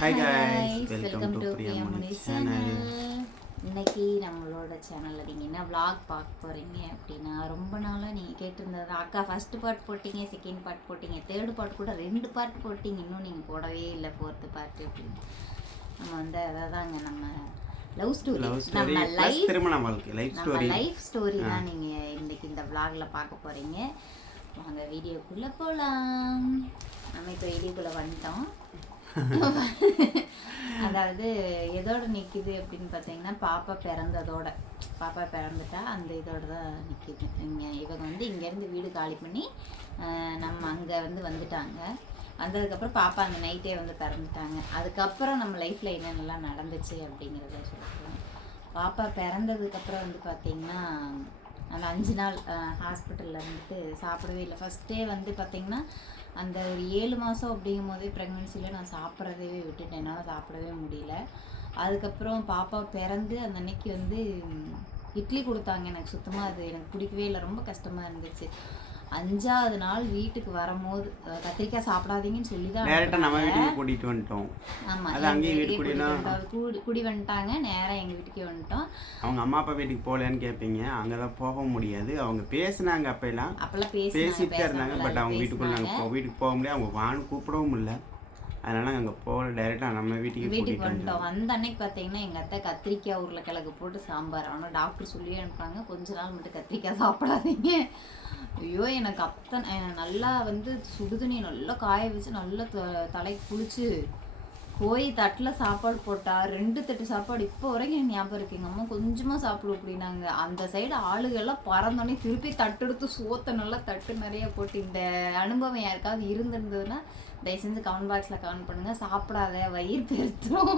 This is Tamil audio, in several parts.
Hi guys welcome to Priyamani channel. இன்னைக்கு நம்மளோட சேனல்ல நீங்க என்ன vlog பார்க்க போறீங்க அப்படின்னா ரொம்ப நாளா நீங்க கேட்டிருந்தது அக்கா ஃபர்ஸ்ட் பார்ட் போட்டீங்க செகண்ட் பார்ட் போட்டீங்க தேர்ட் பார்ட் கூட ரெண்டு பார்ட் போட்டீங்க. இன்னும் நீங்க போடவே இல்லை ஃபோர்த்து பார்ட் அப்படின்னு. நம்ம வந்து அதாதாங்க நம்ம லவ் ஸ்டோரி நம்ம லைஃப் திருமண வாழ்க்கை லைஃப் நம்ம ஸ்டோரி லைஃப் ஸ்டோரி தான் நீங்க இன்னைக்கு இந்த vlogல பார்க்க போறீங்க. வாங்க வீடியோக்குள்ள போலாம். நம்ம இப்போ வீடியோக்குள்ள வந்துட்டோம். அதாவது எதோட நிற்கிது அப்படின்னு பார்த்தீங்கன்னா பாப்பா பிறந்ததோட. பாப்பா பிறந்துட்டா அந்த இதோட தான் நிற்கிது இங்கே இவங்க வந்து இங்கேருந்து வீடு காலி பண்ணி நம்ம அங்கே வந்து வந்துட்டாங்க. வந்ததுக்கப்புறம் பாப்பா அந்த நைட்டே வந்து பிறந்துட்டாங்க. அதுக்கப்புறம் நம்ம லைஃப்பில் என்னென்னலாம் நடந்துச்சு அப்படிங்கிறத சொல்லுவோம் பாப்பா பிறந்ததுக்கப்புறம் வந்து பார்த்தீங்கன்னா அந்த அஞ்சு நாள் ஹாஸ்பிட்டலில் இருந்துட்டு சாப்பிடவே இல்லை. ஃபஸ்ட்டே வந்து பார்த்திங்கன்னா அந்த ஒரு ஏழு மாதம் அப்படிங்கும் போதே ப்ரெக்னென்சியில் நான் சாப்பிட்றதே விட்டுட்டேன். என்னால் சாப்பிடவே முடியல. அதுக்கப்புறம் பாப்பா பிறந்து அந்த அன்னைக்கு வந்து இட்லி கொடுத்தாங்க. எனக்கு சுத்தமாக அது எனக்கு பிடிக்கவே இல்லை. ரொம்ப கஷ்டமாக இருந்துச்சு. அஞ்சாவது நாள் வீட்டுக்கு வரும்போது கத்திரிக்காய் சாப்பிடாதீங்கன்னு சொல்லி தான் டேரெக்டாக நம்ம வீட்டுக்கு கூட்டிகிட்டு வந்துட்டோம். ஆமா அது அங்கேயே கூட்டிட்டு வந்தா- கூடி குடி வந்துட்டாங்க. நேரா எங்க வீட்டுக்கே வந்துட்டோம். அவங்க அம்மா அப்பா வீட்டுக்கு போகலன்னு கேட்பீங்க அங்கே தான் போக முடியாது. அவங்க பேசுனாங்க அப்பெல்லாம். அப்பெல்லாம் பேசிட்டு இருந்தாங்க. பட் அவங்க வீட்டுக்குள்ள நாங்கள் வீட்டுக்கு போக முடியாது அவங்க வான்னு கூப்பிடவும் இல்லை அதனால அங்கே போகல. டேரெக்டாக நம்ம வீட்டுக்கு வீட்டுக்கு வந்துட்டோம். வந்த அன்னைக்கு பார்த்தீங்கன்னா எங்க அத்தை கத்திரிக்காய் உருளைக்கிழங்கு போட்டு சாம்பார். ஆனால் டாக்டர் சொல்லி அனுப்புனாங்க. கொஞ்ச நாள் மட்டும் கத்திரிக்காய் சாப்பிடாதீங்க. ஐயோ எனக்கு அத்தனை நல்லா வந்து சுடுதண்ணி நல்லா காய வச்சு நல்லா த- தலைக்கு குளிச்சு போய் தட்டில் சாப்பாடு போட்டா ரெண்டு தட்டு சாப்பாடு இப்போ வரைக்கும் எனக்கு ஞாபகம் இருக்கு. எங்கள் அம்மா கொஞ்சமாக சாப்பிடு அப்படின்னாங்க. அந்த சைடு ஆளுகெல்லாம் பறந்தோடனே திருப்பி தட்டெடுத்து சோத்தை நல்லா தட்டு நிறைய போட்டு இந்த அனுபவம் யாருக்காவது இருந்திருந்ததுன்னா தயவு செஞ்சு கமெண்ட் பாக்ஸில் கமெண்ட் பண்ணுங்க. சாப்பிடாத வயிறு பெருத்துரும்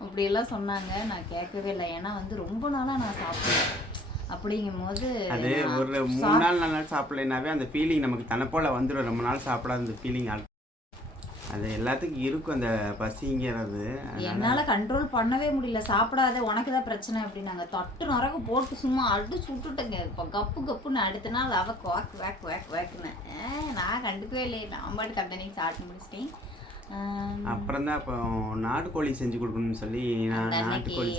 அப்படியெல்லாம் சொன்னாங்க. நான் கேட்கவே இல்லை. ஏன்னா வந்து ரொம்ப நாளாக நான் சாப்பிடுவேன் அப்படிங்கும் போது அது ஒரு மூணு நாள் நாலு நாள் சாப்பிடலைனாவே அந்த ஃபீலிங் நமக்கு தனப்போல வந்துடும் ரொம்ப நாள் சாப்பிடாத அந்த ஃபீலிங் அது எல்லாத்துக்கும் இருக்கும் அந்த பசிங்கிறது. என்னால கண்ட்ரோல் பண்ணவே முடியல. சாப்பிடாத உனக்கு தான் பிரச்சனை அப்படின்னாங்க. தட்டு நரக போட்டு சும்மா அடிச்சு விட்டுட்டேங்க. இப்போ கப்பு கப்புன்னு அடுத்த நாள் அவ குவாக் வேக் வேக் வேக்குன்னு நான் கண்டுக்கவே இல்லை நான் பாட்டு கண்டனைக்கு சாப்பிட்டு முடிச்சிட்டேன். அப்புறம் தான் இப்போ நாட்டுக்கோழி செஞ்சு கொடுக்கணும்னு சொல்லி நான் நாட்டுக்கோழி.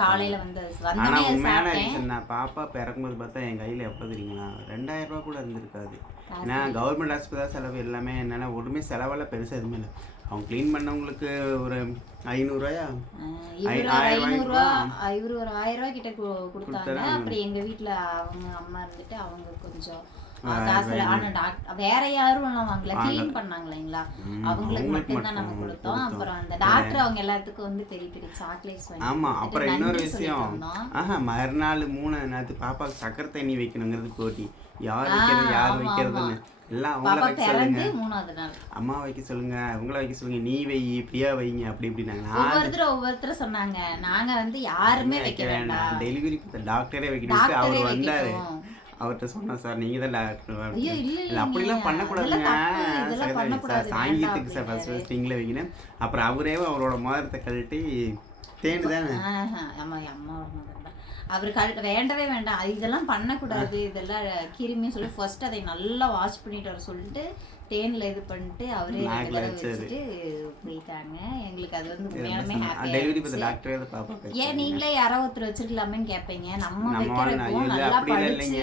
காலையில வந்து ஆனா வந்தோடனே அது உண்மையான ரீசன் நான் பாப்பா பிறக்கும்போது பார்த்தா என் கையில எப்போ தெரியுங்களா? ரெண்டாயிரம் ரூபாய் கூட இருந்திருக்காது. ஏன்னா கவர்மெண்ட் ஹாஸ்பிட்டல் செலவு எல்லாமே. என்னன்னா ஒன்றுமே செலவெல்லாம் பெருசா எதுவுமே இல்லை. அவங்க க்ளீன் பண்ணவங்களுக்கு ஒரு ஐநூறுரூவாயா இவரு ஆயிரம் ரூபா ஒரு ஆயிரம் ரூபாய் கிட்ட கொடுத்தாங்க. அப்புறம் எங்க வீட்ல அவங்க அம்மா இருந்துட்டு அவங்க கொஞ்சம் காசுல ஆனா டாக்டர் வேற யாரும் எல்லாம் வாங்கல. க்ளீன் அவங்களுக்கு நம்ம கொடுத்தோம். அப்புறம் அந்த டாக்டர் அவங்க எல்லாத்துக்கும் வந்து பெரிய பெரிய சாக்லேட்ஸ் வாங்கி ஆமா அப்புறம் இன்னொரு விஷயம். ஆஹா மறுநாள் மூணு நேரத்து பாப்பாவுக்கு சக்கரை தண்ணி வைக்கணுங்கிறது போட்டி. யார் வைக்கிறது யார் வைக்கிறதுன்னு? எல்லாம் அவங்கள வைக்க சொல்லுங்க. அம்மா வைக்க சொல்லுங்க அவங்கள வைக்க சொல்லுங்க. நீ வை பிரியா வைங்க அப்படி இப்படினாங்க ஒவ்வொருத்தரும் ஒவ்வொருத்தரும் சொன்னாங்க. நாங்க வந்து யாருமே வைக்க வேண்டாம். டெலிவரி டாக்டரே வைக்கணும் அவர் வந்தாரு. அவர்கிட்ட சொன்னேன் சார் நீங்க தான் இல்ல, அப்படிலாம். பண்ணக்கூடாதுங்க. சார், சாங்கியத்துக்கு சார் வேண்டாம் ஃபர்ஸ்ட் ஃபர்ஸ்ட் நீங்களே வைக்கணும் அப்புறம் அவரே அவரோட மோதிரத்தை கழட்டி தேனு தானே? ஆஹா, ஆமா அம்மா ஒரு மகன் தான். அவரு கழ வேண்டவே வேண்டாம். இதெல்லாம் பண்ணக்கூடாது. இதெல்லாம் கிருமி சொல்லி ஃபர்ஸ்ட் அதை நல்லா வாஷ் பண்ணிட்டு வர சொல்லிட்டு தேன்ல இது பண்ணிட்டு அவரே. வச்சுட்டு போயிட்டாங்க. எங்களுக்கு அது வந்து உண்மையாலுமே ஹாப்பி டெலிவரி பார்த்த டாக்டரே அதை பாப்பா ஏன் நீங்களே யாரோ ஒருத்தர் வச்சிருக்கலாமேன்னு கேட்பீங்க நம்ம வைக்கிறப்போ நல்லா படிச்சு.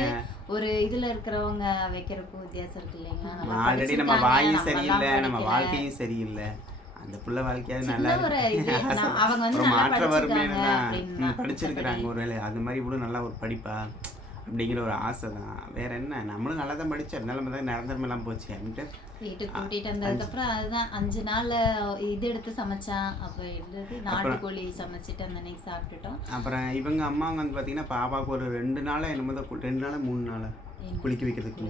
ஒரு இதுல இருக்கிறவங்க வைக்கிறப்போ வித்தியாசம் இருக்கு இல்லைங்களா? ஆல்ரெடி நம்ம வாயும் சரியில்லை நம்ம. வாழ்க்கையும் சரியில்லை. அந்த புள்ள வாழ்க்கையாவது நல்லா அவங்க வந்து அப்படின்னு தான். படிச்சிருக்கிறாங்க ஒரு வேலை அது மாதிரி இவ்வளோ நல்லா ஒரு படிப்பா. அப்படிங்கிற ஒரு ஆசை தான். வேற என்ன? நம்மளும் நல்லா தான் அதனால நம்ம தான் நிரந்தரமெல்லாம் போச்சு. அப்படின்ட்டு வீட்டுக்கு கூட்டிட்டு வந்ததுக்கப்புறம் அதுதான். அஞ்சு நாள்ல இது எடுத்து சமைச்சான். அப்ப எடுத்து நாட்டுக்கோழி சமைச்சிட்டு அந்த அன்னைக்கு சாப்பிட்டுட்டோம். அப்புறம் இவங்க அம்மாங்க வந்து பார்த்தீங்கன்னா பாப்பாவுக்கு ஒரு ரெண்டு நாளா என்னமோ ரெண்டு நாளா மூணு நாளா குளிக்க வைக்கிறதுக்கு.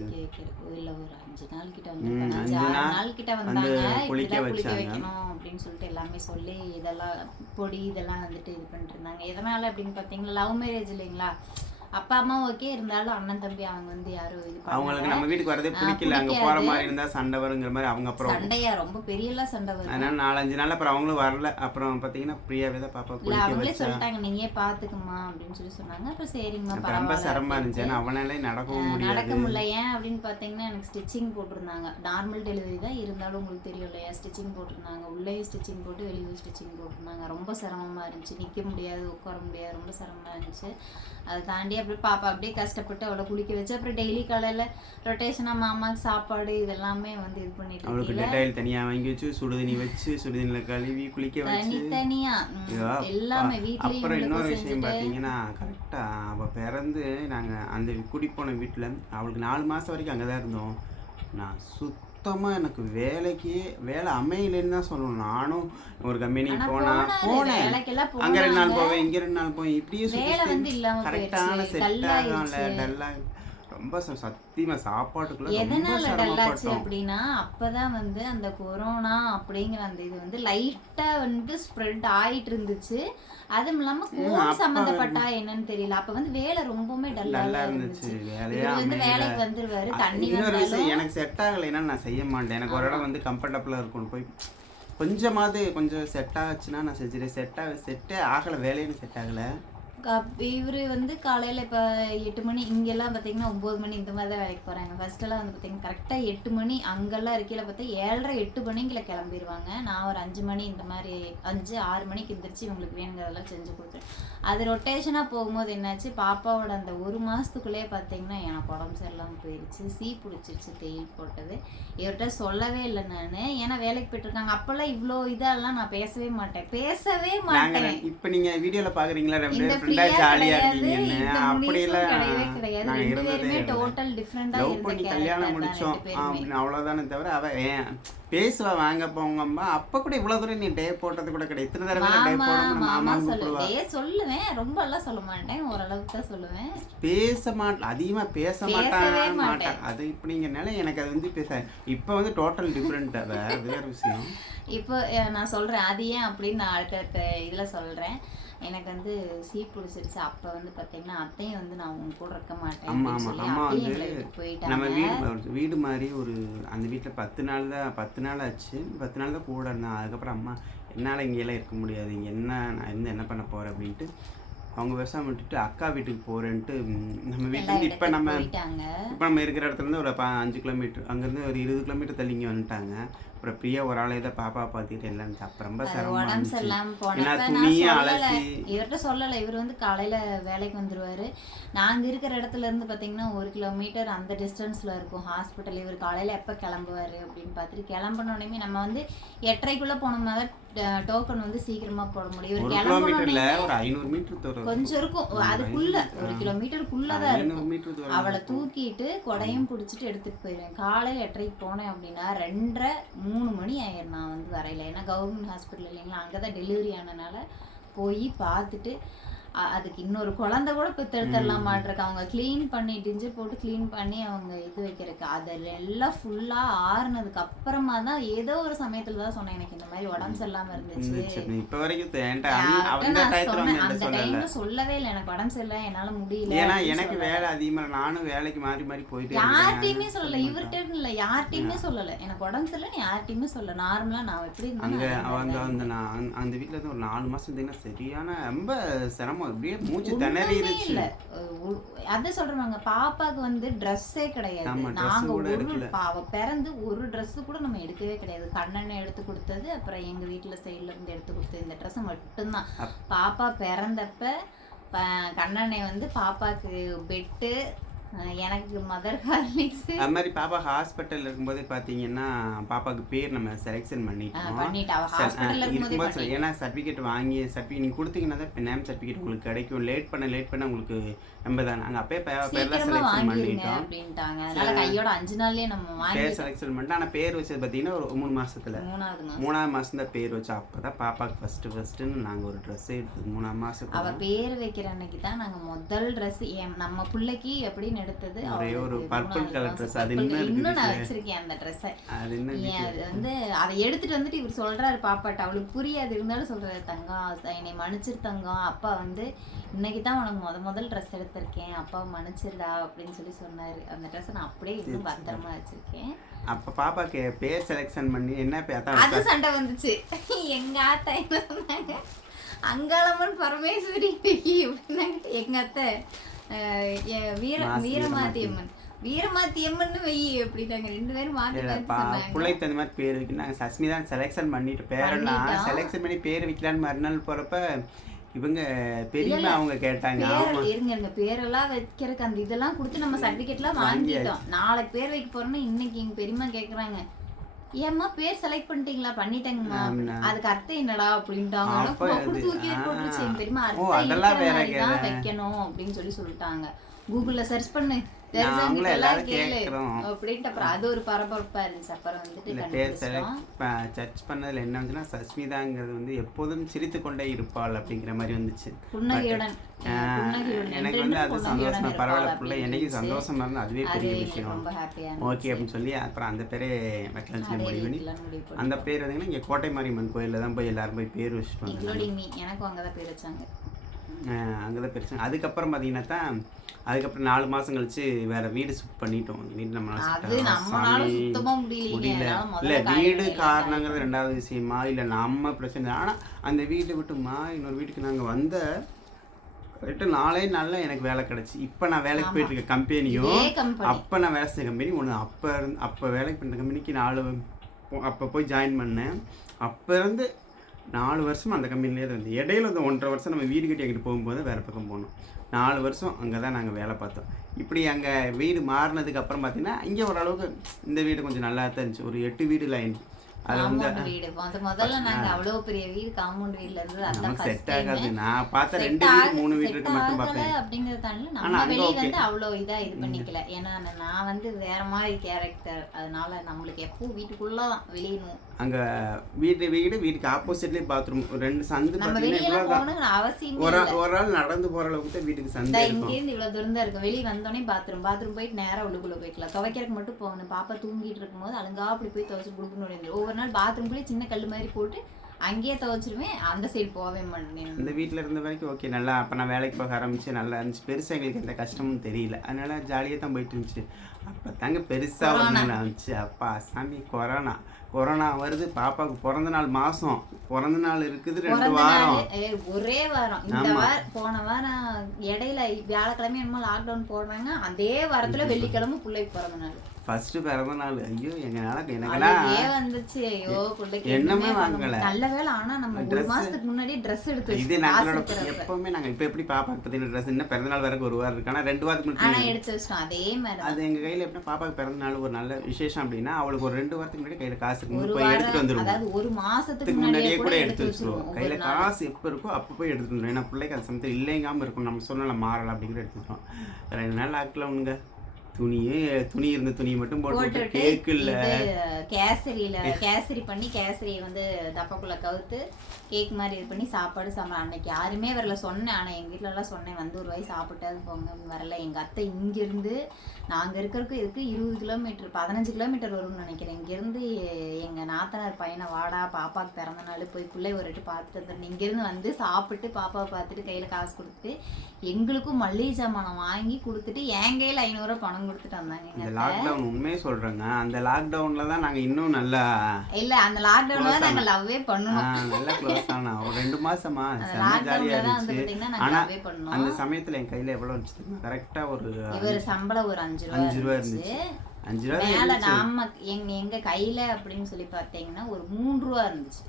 இல்ல ஒரு அஞ்சு நாள் கிட்ட வந்து அஞ்சு நாள் நாள் கிட்ட வந்து வந்தாங்க. குளிக்க. வைக்கணும் அப்படின்னு சொல்லிட்டு எல்லாமே சொல்லி இதெல்லாம் பொடி இதெல்லாம் வந்துட்டு இது பண்ணிட்டு இருந்தாங்க. எதனால அப்படின்னு பார்த்தீங்கன்னா லவ் மேரேஜ் இல்லைங்களா? அப்பா அம்மா ஓகே இருந்தாலும் அண்ணன் தம்பி அவங்க வந்து யாரும் இது அவங்களுக்கு நம்ம வீட்டுக்கு வரதே பிடிக்கல. அங்க. போற மாதிரி இருந்தா சண்டை வருங்கிற மாதிரி அவங்க அப்புறம் சண்டையா ரொம்ப பெரியலாம் சண்டை வரும் அதனால நாலஞ்சு நாள் அப்புறம் அவங்களும் வரல. அப்புறம் பாத்தீங்கன்னா பிரியாவே தான் பாப்பா குளிக்க அவங்களே சொல்லிட்டாங்க நீயே பாத்துக்குமா அப்படின்னு சொல்லி சொன்னாங்க. அப்புறம் சரிங்கம்மா ரொம்ப சிரமமா இருந்துச்சு. அவனாலே நடக்கவும் அஹ் நடக்க முடியாது முடியல. ஏன் அப்படின்னு பார்த்தீங்கன்னா எனக்கு ஸ்டிச்சிங் போட்டிருந்தாங்க. நார்மல் டெலிவரி தான் இருந்தாலும் உங்களுக்கு தெரியும் இல்லையா ஸ்டிச்சிங் போட்டிருந்தாங்க? உள்ளேயும் ஸ்டிச்சிங் போட்டு வெளியும் ஸ்டிச்சிங் போட்டிருந்தாங்க. ரொம்ப சிரமமாக இருந்துச்சு. நிற்க முடியாது உட்கார முடியாது. ரொம்ப சிரமமாக இருந்துச்சு. அதை தாண்டி அப்படியே பாப்பா அப்படியே கஷ்டப்பட்டு அவளை குளிக்க வச்சு அப்புறம் டெய்லி காலையில் ரொட்டேஷனாக மாமாக்கு சாப்பாடு இதெல்லாமே வந்து இது பண்ணிட்டு அவளுக்கு டெட்டாயில் தனியா வாங்கி வச்சு சுடுதண்ணி வச்சு சுடுதண்ணில கழுவி குளிக்க வச்சு. ஐயோ, எல்லாமே வீட்லயும் அப்புறம் இன்னொரு விஷயம் செஞ்சுட்டு பார்த்தீங்கன்னா கரெக்டா அவ பிறந்து நாங்க அந்த குடி போன வீட்டுல அவளுக்கு நாலு மாசம் வரைக்கும் அங்கதான் இருந்தோம். நான் சுத்தமா எனக்கு வேலைக்கு வேலை அமையலைன்னு தான் சொல்லணும். நானும் ஒரு கம்பெனிக்கு போனேன். வேலைக்கெல்லாம் அங்க ரெண்டு நாள். போவேன் இங்க ரெண்டு நாள் போவேன். இப்படியே இல்லாம கரெக்டான செட் ஆகல டல்லாயிடுச்சு. டல்லா ரொம்ப சத்தியமா சாப்பாட்டுக்குள்ள எதனால டல்லாச்சு அப்படின்னா அப்பதான் வந்து அந்த கொரோனா அப்படிங்கிற அந்த இது வந்து லைட்டா வந்து ஸ்ப்ரெட் ஆயிட்டு இருந்துச்சு அதுவும் இல்லாம கோவிட் சம்பந்தப்பட்டா என்னன்னு தெரியல. அப்ப வந்து வேலை ரொம்பவுமே டல்லா இருந்துச்சு. வந்து வேலைக்கு வந்துருவாரு தண்ணி எனக்கு செட் ஆகலைன்னா நான் செய்ய மாட்டேன். எனக்கு ஒரு இடம் வந்து கம்ஃபர்டபுளாக இருக்கணும். போய் கொஞ்சமாவது கொஞ்சம் செட் ஆச்சுன்னா நான் செஞ்சிட்டேன் செட் ஆக செட்டே ஆகலை. வேலைன்னு செட் ஆகலை. இவர் வந்து காலையில் இப்போ எட்டு மணி இங்கெல்லாம் பார்த்தீங்கன்னா ஒம்பது மணி இந்த மாதிரி தான் வேலைக்கு போகிறாங்க ஃபர்ஸ்டெல்லாம் வந்து பார்த்தீங்கன்னா கரெக்டாக எட்டு மணி அங்கெல்லாம் இருக்கையில் பார்த்தா ஏழரை எட்டு மணிக்குள்ள கிளம்பிடுவாங்க நான் ஒரு அஞ்சு மணி இந்த மாதிரி அஞ்சு ஆறு மணிக்கு எந்திரிச்சு இவங்களுக்கு வேணுங்கிறதெல்லாம் செஞ்சு கொடுத்துருவேன் அது ரொட்டேஷனாக போகும்போது என்னாச்சு? பாப்பாவோட அந்த ஒரு மாதத்துக்குள்ளேயே பார்த்தீங்கன்னா எனக்கு உடம்பு சரியில்லாமல் போயிடுச்சு சீ பிடிச்சிருச்சு தேயில் போட்டது. இவர்கிட்ட சொல்லவே இல்லை நான். ஏன்னா வேலைக்கு போயிட்டுருக்காங்க. அப்போல்லாம் இவ்வளோ இதெல்லாம் நான் பேசவே மாட்டேன். பேசவே மாட்டேன். இப்போ நீங்க வீடியோல பாக்குறீங்களா? ரெண்டு இந்த பேரும் ஃப்ரெண்டா பிரியா ஜாலியா இருக்கீங்கன்னு அப்படி. நாங்க ரெண்டு இருந்ததே இல்லை. different ஆ லவ் பண்ணி கல்யாணம் முடிச்சோம். அப்படின்னு அவ்வளவுதானே தவிர அவ பேசுவா வாங்க போங்கம்மா அப்ப கூட இவ்வளவு தூரம் நீ டே போட்டது கூட கிடையாது. இத்தனை தடவை டே போடணும் மாமா கூப்பிடுவா. சொல்லுவேன். ரொம்ப எல்லாம் சொல்ல மாட்டேன். ஓரளவுக்கு தான் சொல்லுவேன். பேச மாட்டேன் அதிகமா பேச மாட்டான். மாட்டேன். அது இப்படிங்கனால எனக்கு அது வந்து பேச இப்போ வந்து டோட்டல் டிஃப்ரெண்ட் அவ. வேற விஷயம். இப்போ நான் சொல்றேன். அது ஏன் அப்படின்னு நான் அடுத்தடுத்த இதுல சொல்றேன். எனக்கு வந்து சீ பிடிச்சிருச்சு. அப்ப வந்து பாத்தீங்கன்னா அத்தையும் வந்து நான் உங்க கூட இருக்க மாட்டேன் ஆமா, அப்படின்னு ஆமா. சொல்லி அம்மா வந்து நம்ம வீடு வீடு மாதிரி ஒரு அந்த வீட்டில் பத்து நாள் தான் பத்து நாள் ஆச்சு. பத்து நாள் தான் கூட இருந்தேன். அதுக்கப்புறம் அம்மா என்னால் இங்கெல்லாம் இருக்க முடியாது. இங்கே என்ன நான் இருந்து என்ன பண்ண போகிறேன் அப்படின்ட்டு அவங்க விவசாயம் விட்டுட்டு அக்கா வீட்டுக்கு போகிறேன்ட்டு நம்ம வீட்டிலேருந்து இப்போ நம்ம இப்போ நம்ம இருக்கிற இடத்துல இருந்து ஒரு அஞ்சு கிலோமீட்டர் அங்கேருந்து ஒரு இருபது கிலோமீட்டர் தள்ளி இங்கே வந்துட்டாங்க. அப்புறம் பிரியா ஒரு ஆளே தான் பாப்பா பார்த்துட்டு இருந்துச்சு. அப்போ ரொம்ப சிரமமா உடம்பு இவர்கிட்ட சொல்லலை. இவர் வந்து காலையில வேலைக்கு வந்துருவாரு. நாங்க இருக்கிற இடத்துல இருந்து பாத்தீங்கன்னா ஒரு கிலோமீட்டர் அந்த டிஸ்டன்ஸ்ல இருக்கும். ஹாஸ்பிட்டல் இவர் காலையில எப்ப கிளம்புவாரு அப்படின்னு பார்த்துட்டு கிளம்பின உடனே நம்ம வந்து எட்டரைக்குள்ள போனோம்னா தான் டோக்கன் வந்து சீக்கிரமா போட முடியும். ஒரு கிலோமீட்டர்ல ஒரு ஐநூறு மீட்டர் கொஞ்சம் இருக்கும். அதுக்குள்ள ஒரு ஆ. கிலோமீட்டருக்குள்ளதான் இருக்கும். அவளை. தூக்கிட்டு கொடையும் பிடிச்சிட்டு எடுத்துட்டு போயிடுவேன் காலையில் எட்டரைக்கு போனேன் அப்படின்னா ரெண்டரை மூணு மூணு மணி ஆயிரும். நான் வந்து வரையில. ஏன்னா கவர்மெண்ட் ஹாஸ்பிட்டல் இல்லைங்களா? அங்கே தான் டெலிவரி ஆனனால போய் பார்த்துட்டு அதுக்கு இன்னொரு குழந்தை கூட பெற்றெடுத்துடலாம் மாட்டிருக்கு. அவங்க க்ளீன் பண்ணி டிஞ்சு போட்டு க்ளீன் பண்ணி அவங்க இது வைக்கிறதுக்கு. அதில் எல்லாம் ஃபுல்லாக ஆறுனதுக்கு அப்புறமா தான் ஏதோ ஒரு சமயத்தில் தான் சொன்னேன் எனக்கு இந்த மாதிரி உடம்பு சரியில்லாமல் இருந்துச்சு. இப்ப வரைக்கும் அந்த- டைம்ல சொல்லவே இல்லை. எனக்கு உடம்பு சரியில்லை என்னால முடியல ஏன்னா எனக்கு. வேலை அதிகமா. நானும் வேலைக்கு மாறி மாறி போயிட்டே யார்கிட்டயுமே இருக்கேன். சொல்லல. சொல்ல இவர்கிட்ட இல்ல யார்கிட்டயுமே சொல்லல. எனக்கு உடம்பு சரியில்லை யார்கிட்டயுமே சொல்லல. நார்மலா நான் எப்படி அங்க அவங்க அந்த நான் அந்த- வீட்ல இருந்து ஒரு நாலு மாசம் இருந்தீங்கன்னா சரியான ரொம்ப சிரமம் அப்படியே மூச்சு திணறிடுச்சு. அதான் சொல்றாங்க பாப்பாக்கு வந்து ட்ரெஸ்ஸே கிடையாது. ஆமா, நாங்க ஒரு அவ பிறந்து ஒரு Dress கூட நம்ம எடுக்கவே கிடையாது. கண்ணனை எடுத்து கொடுத்தது அப்புறம் எங்க வீட்டுல சைடுல இருந்து எடுத்து கொடுத்தது இந்த Dress மட்டும்தான். பாப்பா பிறந்தப்ப கண்ணனை வந்து பாப்பாக்கு பெட்டு எனக்கு மதர் ஹார்லிக்ஸ் அது மாதிரி பாப்பா ஹாஸ்பிட்டல்ல இருக்கும்போதே பாத்தீங்கன்னா பாப்பாக்கு பேர் நம்ம செலெக்ஷன் பண்ணிட்டோம். அவ ஏன்னா சர்டிஃபிகேட் வாங்கி சர்டிஃபிகேட் நீங்க கொடுத்தீங்கன்னா தான் நேம் சர்டிஃபிகேட் உங்களுக்கு கிடைக்கும். லேட் பண்ண லேட் பண்ண உங்களுக்கு நம்ம தான். நாங்கள் அப்பயே பே- பேர்லாம் சீக்கிரமா செலெக்ஷன் பண்ணிட்டோம். அப்படின்ட்டாங்க. அதனால கையோட அஞ்சு நாள்லயே நம்ம பேர் செலெக்ஷன் பண்ணிட்டு ஆனா பேர் வச்சது பாத்தீங்கன்னா ஒரு மூணு மாசத்துல. மூணாவது மாசம். மூணாவது மாசம் தான் பேர் வச்சோம். அப்பதான் பாப்பாக்கு ஃபர்ஸ்ட் ஃபர்ஸ்ட்னு நாங்க ஒரு ட்ரெஸ் எடுத்தோம் மூணாம் அவ மாசத்துக்கு பேர் வைக்கிற அன்னைக்கு தான் நாங்க முதல் ட்ரெஸ் நம்ம பிள்ளைக்கு எப்படின்னு எடுத்தது. ஒரே ஒரு color மாசம் dress, அது இன்னும் நான். வச்சிருக்கேன் அந்த ட்ரெஸ்ஸை அது அது வந்து அதை எடுத்துட்டு வந்துட்டு இவர் சொல்றாரு பாப்பாட்ட. அவளுக்கு புரியாது. இருந்தாலும் சொல்றாரு தங்கம் என்னை மன்னிச்சிரு தங்கம். அப்பா வந்து இன்னைக்கு தான் உனக்கு முத முதல் ட்ரெஸ் எடுத்திருக்கேன். அப்பா மன்னிச்சிருடா அப்படின்னு சொல்லி சொன்னாரு. அந்த ட்ரெஸ்ஸை நான் அப்படியே இன்னும் பத்திரமா வச்சிருக்கேன். அப்ப பாப்பாக்கு பேர் செலெக்ஷன் பண்ணி என்ன பேர் அது சண்டை வந்துச்சு. எங்க ஆத்தா என்ன சொன்னாங்க? அங்காளம்மன் பரமேஸ்வரி. எங்க அத்தை வீர மாசி வீரமாத்தி அம்மன் வீரமாத்தி அம்மன் வை அப்படின்னாங்க ரெண்டு பேரும் மாத்தி மாத்தி பிள்ளைக்கு தகுந்த மாதிரி பேர் வைக்கணும். நாங்கள் சஸ்மி தான் செலெக்ஷன் பண்ணிட்டு பேரெல்லாம். செலெக்ஷன் பண்ணி பேர் வைக்கலான்னு மறுநாள் போறப்ப இவங்க பெரியம்மா அவங்க கேட்டாங்க. இருங்க இருங்க பேரெல்லாம் வைக்கிறதுக்கு அந்த இதெல்லாம் கொடுத்து நம்ம சர்டிபிகேட்லாம் வாங்கிட்டோம். நாளைக்கு பேர் வைக்க போறோம்னா இன்னைக்கு எங்க பெரியம்மா கேக்குறாங்க. ஏம்மா பேர் செலக்ட் பண்ணிட்டீங்களா? பண்ணிட்டேங்கம்மா. அதுக்கு அர்த்தம் என்னடா அப்படின்ட்டாங்க. இது- தூக்கி போட்டுருச்சு. ஓ, அர்த்தம் இருக்கிற மாதிரி தான். வைக்கணும் அப்படின்னு சொல்லி சொல்லிட்டாங்க. கூகுள்ல சர்ச் பண்ணு. தெரிஞ்சவங்க எல்லாரும் கேட்குறோம். அப்படின்ட்டு அப்புறம் அது ஒரு பரபரப்பா இருந்துச்சு. அப்புறம் வந்துட்டு இல்லை பேர் செலக்ட் சர்ச் பண்ணதில் என்ன வந்துச்சுன்னா சஸ்மிதாங்கிறது வந்து எப்போதும் சிரித்து கொண்டே இருப்பாள் அப்படிங்கிற மாதிரி வந்துச்சு. புன்னகையுடன். எனக்கு வந்து அது சந்தோஷமா பரவாயில்ல பிள்ளை அப்படின்னு என்னைக்கு இருந்துச்சு. சந்தோஷமா இருந்தால் அதுவே அது பெரிய விஷயம். ஓகே அப்படின்னு சொல்லி அப்புறம் அந்த பேரே வைக்கலாம்னு சொல்லி முடிவு பண்ணி அந்த பேர் வந்து இங்கே கோட்டை மாரியம்மன் கோயிலில் தான் போய் எல்லாரும் போய் பேர் வச்சுட்டு வந்தாங்க எனக்கும் அங்கதான் பேர் வச்சாங்க. அங்கே தான் பெருசு. அதுக்கப்புறம் பார்த்தீங்கன்னா தான் அதுக்கப்புறம் நாலு மாதம் கழிச்சு வேற வீடு ஷிஃப்ட் பண்ணிட்டோம். வீடு நம்மளால முடியல. இல்லை வீடு காரணங்கிறது ரெண்டாவது விஷயமா? இல்லை நம்ம பிரச்சனை. ஆனால் அந்த வீட்டை விட்டுமா? இன்னொரு வீட்டுக்கு நாங்கள் வந்த கரெக்டாக நாளே நாளில் எனக்கு வேலை கிடச்சி. இப்போ நான் வேலைக்கு போயிட்டு இருக்க கம்பெனியும் அப்போ நான் வேலை செஞ்ச கம்பெனி ஒன்று அப்போ இருந்து அப்போ வேலைக்கு பண்ணுற கம்பெனிக்கு நாலு அப்போ போய் ஜாயின் பண்ணேன். அப்போ இருந்து நாலு வருஷம் அந்த கம்பெனிலே தான் இருந்தேன் இடையில இந்த ஒன்றரை வருஷம் நம்ம வீடு கட்டி அங்கிட்டு போகும்போது வேறு பக்கம் போனோம். நாலு வருஷம் அங்கே தான் நாங்கள் வேலை பார்த்தோம். இப்படி அங்கே வீடு மாறினதுக்கு அப்புறம் பார்த்தீங்கன்னா இங்கே ஓரளவுக்கு இந்த வீடு கொஞ்சம் நல்லா தான் இருந்துச்சு. ஒரு எட்டு வீடு லைன் வந்து வீடு. முதல்ல நாங்க அவ்வளவு பெரிய வீடு காம்பவுண்ட் வீட்ல இருந்து ஃபர்ஸ்ட் செட் ஆகாது. நான் பார்த்த ரெண்டு வீடு மூணு வீடு இருக்கு மட்டும் ஆகல பார்ப்பேன் அப்படிங்கறத தாண்டி ஆனா நம்ம அங்க வெளிய okay. வந்து அவ்வளோ இதா இது பண்ணிக்கல. ஏன்னா நான் வந்து வேற மாதிரி கேரக்டர் அதனால நம்மளுக்கு எப்போ வீட்டுக்குள்ளதான் வெளியணும். அங்கே வீட்டு வீடு வீட்டுக்கு ஆப்போசிட்லேயே பாத்ரூம் ரெண்டு சந்து அவசியமே ஒரு ஒரு ஆள் நடந்து போகிற அளவுக்கு தான் வீட்டுக்கு இந்த சந்தை இருக்கும். இங்கேருந்து இவ்வளவு தூரம் தான் இருக்கும். வெளியே வந்தோடனே பாத்ரூம் பாத்ரூம் போயிட்டு நேரா உள்ளுக்குள்ள போய்க்கலாம். துவைக்கிறதுக்கு மட்டும் போகணும். பாப்பா தூங்கிட்டு இருக்கும்போது அழுங்கா அப்படி போய் துவைச்சு கொடுக்கணும் ஒவ்வொரு நாள் பாத்ரூம்குள்ளேயே சின்ன கல் மாதிரி போட்டு அங்கேயே துவைச்சிருவேன். அந்த சைடு போகவே மாட்டேன். அந்த வீட்டில் இருந்த வரைக்கும் ஓகே நல்லா அப்போ நான் வேலைக்கு போக ஆரம்பிச்சு நல்லா இருந்துச்சு. பெருசாக எங்களுக்கு எந்த கஷ்டமும் தெரியல. அதனால ஜாலியாக தான் போயிட்டு இருந்துச்சு. அப்போ தாங்க பெருசாக ஒன்று இருந்துச்சு அப்பா சாமி கொரோனா கொரோனா வருது பாப்பாவுக்கு பிறந்த நாள் மாதம் பிறந்த நாள் இருக்குது ரெண்டு வாரம். ஒரே வாரம். இந்த வாரம் போன வாரம் இடையில வியாழக்கிழமை என்னமோ லாக்டவுன் போடுறாங்க. அதே வாரத்துல வெள்ளிக்கிழமை பிள்ளைக்கு பிறந்த நாள். ஃபர்ஸ்ட் பிறந்த நாள் ஐயோ எங்களால் எனக்கெல்லாம் என்னமே வாங்கல. நல்ல வேளை ஆனா நம்ம ஒரு மாசத்துக்கு முன்னாடியே ட்ரெஸ் எடுத்து இது நாங்களோட. எப்பவுமே நாங்கள் இப்போ எப்படி பாப்பாக்கு பார்த்தீங்கன்னா ட்ரெஸ் இன்னும் பிறந்த நாள் வரைக்கும் ஒரு வாரம் இருக்கு. ஆனால் ரெண்டு வாரத்துக்கு ஆனா முன்னாடி எடுத்து வச்சிட்டோம். அதே மாதிரி அது எங்கள் கையில் எப்படின்னா பாப்பாக்கு பிறந்த நாள் ஒரு நல்ல விசேஷம் அப்படின்னா அவளுக்கு ஒரு ரெண்டு வாரத்துக்கு முன்னாடி கையில் காசு ஒரு இருக்கும்போது போய் எடுத்துட்டு வாரம் வந்துருவோம். அதாவது ஒரு மாசத்துக்கு முன்னாடியே கூட எடுத்து எடுத்து வச்சிருவோம். கையில காசு எப்போ இருக்கோ அப்போ போய் எடுத்துட்டு வந்துடும் ஏன்னா பிள்ளைக்கு அந்த சமயத்தில் இல்லைங்காம இருக்கும் நம்ம சொன்னால மாறலாம் அப்படிங்கிற எடுத்துட்டோம் ரெண்டு நாள் ஆக்கலவுனுங்க துணியே துணி இருந்த துணியை மட்டும் போட்டு போட்டுட்டு கேக்கு இல்ல இது கேசரியில கேசரி பண்ணி கேசரியை வந்து டப்பாக்குள்ள கவுத்து கேக் மாதிரி இது பண்ணி சாப்பாடு சாப்பிட அன்னைக்கு யாருமே வரல. சொன்னேன். ஆனா எங்க வீட்ல எல்லாம் சொன்னேன் வந்து ஒரு வாய் சாப்பிட்டாது போங்க. வரல. எங்க அத்தை இங்க இருந்து நாங்க இருக்கிறதுக்கு இதுக்கு இருபது கிலோமீட்டர் பதினஞ்சு கிலோமீட்டர் வரும்னு நினைக்கிறேன். இங்க இருந்து எங்க நாத்தனார் பையனை வாடா பாப்பாக்கு பிறந்த நாள் போய் பிள்ளை ஒரு வாட்டி பார்த்துட்டு வந்துடணும். இங்க இருந்து வந்து சாப்பிட்டு பாப்பாவை பார்த்துட்டு கையில காசு கொடுத்துட்டு எங்களுக்கும் மளிகை சாமானம் வாங்கி கொடுத்துட்டு என் கையில ஐநூறுரூவா பணம் கொடுத்துட்டு வந்தாங்க இந்த லாக்டவுன் உண்மையே சொல்றேங்க. அந்த லாக்டவுன்ல தான் நாங்க இன்னும் நல்லா இல்ல அந்த லாக்டவுன்ல தான் நாங்க லவ்வே பண்ணோம். நல்லா க்ளோஸ் ஆனோம் ஒரு ரெண்டு மாசமா செம்ம ஜாலியா இருந்துச்சு. பாத்தீங்கன்னா ஆனா அந்த சமயத்துல என் கையில எவ்வளவு இருந்துச்சு கரெக்டா ஒரு இவர் சம்பளம் ஒரு அஞ்சு ரூபா அஞ்சு ரூபா இருந்துச்சு. அஞ்சு ரூபா மேல நாம எங்க எங்க கையில அப்படின்னு சொல்லி பார்த்தீங்கன்னா ஒரு மூன்று ரூபா இருந்துச்சு.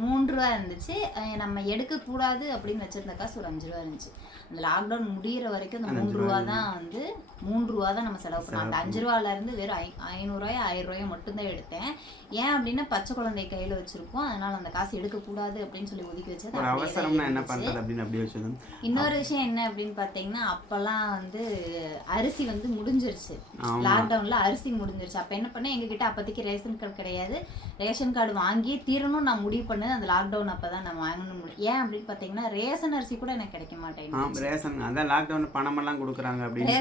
மூன்று ரூபா இருந்துச்சு. நம்ம எடுக்க கூடாது அப்படின்னு வச்சிருந்த காசு ஒரு அஞ்சு ரூபா இருந்துச்சு. அந்த லாக்டவுன் முடியிற வரைக்கும் அந்த மூன்று ரூபா தான் வந்து மூன்று ரூபா தான் நம்ம செலவு பண்ணோம். அந்த அஞ்சு ரூபால இருந்து வெறும் ஐ ஐநூறுரூவாயோ ஆயிரம் ரூபாயோ மட்டும்தான் எடுத்தேன். ஏன் அப்படின்னா பச்சை குழந்தை கையில வச்சிருக்கோம். அதனால அந்த காசு எடுக்க கூடாது அப்படின்னு சொல்லி ஒதுக்கி வச்சது. தான் அவசரம்னா என்ன அப்படின்னு அப்படியே இன்னொரு விஷயம் என்ன அப்படின்னு பார்த்தீங்கன்னா அப்பெல்லாம் வந்து அரிசி வந்து முடிஞ்சிருச்சு. லாக்டவுன்ல அரிசி முடிஞ்சிருச்சு. அப்ப என்ன பண்ணேன்? எங்ககிட்ட அப்போதைக்கு ரேஷன் கார்டு கிடையாது. ரேஷன் கார்டு வாங்கி தீரணும் நான் முடிவு பண்ணது அந்த லாக்டவுன் அப்பதான் நான் வாங்கணும் முடியும் ஏன் அப்படின்னு பார்த்தீங்கன்னா ரேஷன் அரிசி கூட எனக்கு கிடைக்க மாட்டேங்குது. ரேஷன் அதான் லாக்டவுன் பணமெல்லாம் கொடுக்குறாங்க அப்படின்னு